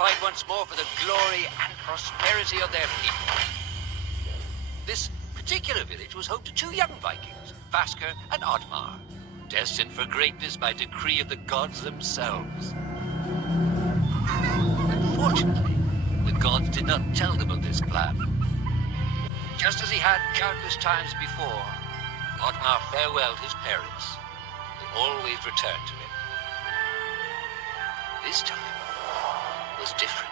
fight once more for the glory and prosperity of their people. This particular village was home to two young Vikings, Vasker and Oddmar, destined for greatness by decree of the gods themselves. Unfortunately, the gods did not tell them of this plan. Just as he had countless times before, Oddmar farewelled his parents. They always returned to him. This time was different.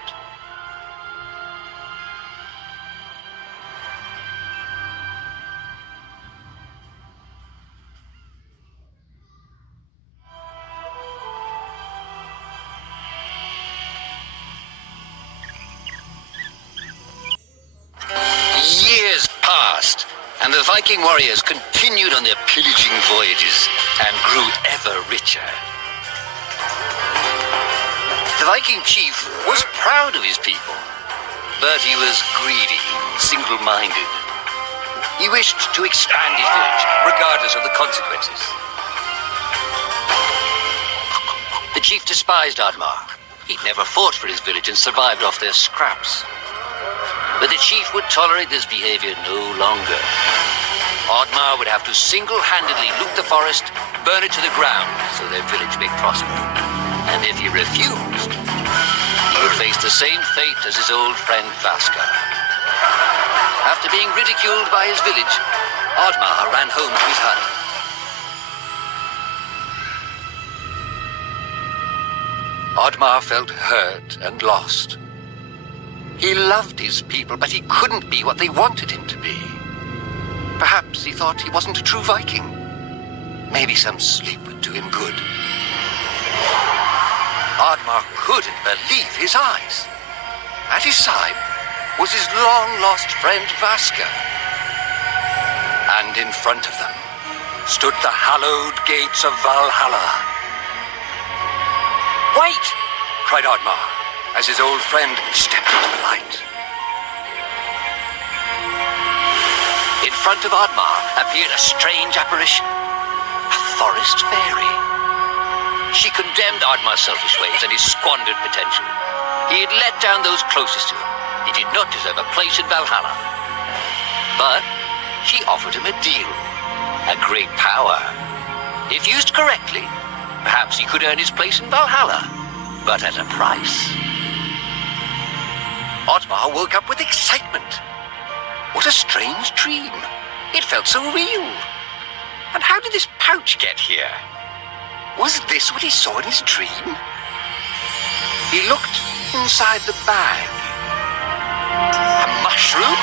Years passed, and the Viking warriors continued on their pillaging voyages and grew ever richer. The Viking chief was proud of his people, but he was greedy, single-minded. He wished to expand his village, regardless of the consequences. The chief despised Oddmar. He'd never fought for his village and survived off their scraps. But the chief would tolerate this behavior no longer. Oddmar would have to single-handedly loot the forest, burn it to the ground, so their village may prosper. And if he refused, he would face the same fate as his old friend Vasker. After being ridiculed by his village, Oddmar ran home to his hut. Oddmar felt hurt and lost. He loved his people, but he couldn't be what they wanted him to be. Perhaps he thought he wasn't a true Viking. Maybe some sleep would do him good. Oddmar couldn't believe his eyes. At his side was his long-lost friend Vasker. And in front of them stood the hallowed gates of Valhalla. "Wait!" cried Oddmar, as his old friend stepped into the light. In front of Oddmar appeared a strange apparition, a forest fairy. She condemned Oddmar's selfish ways and his squandered potential. He had let down those closest to him. He did not deserve a place in Valhalla. But she offered him a deal, a great power. If used correctly, perhaps he could earn his place in Valhalla, but at a price. Oddmar woke up with excitement. What a strange dream. It felt so real. And how did this pouch get here? Was this what he saw in his dream? He looked inside the bag. A mushroom?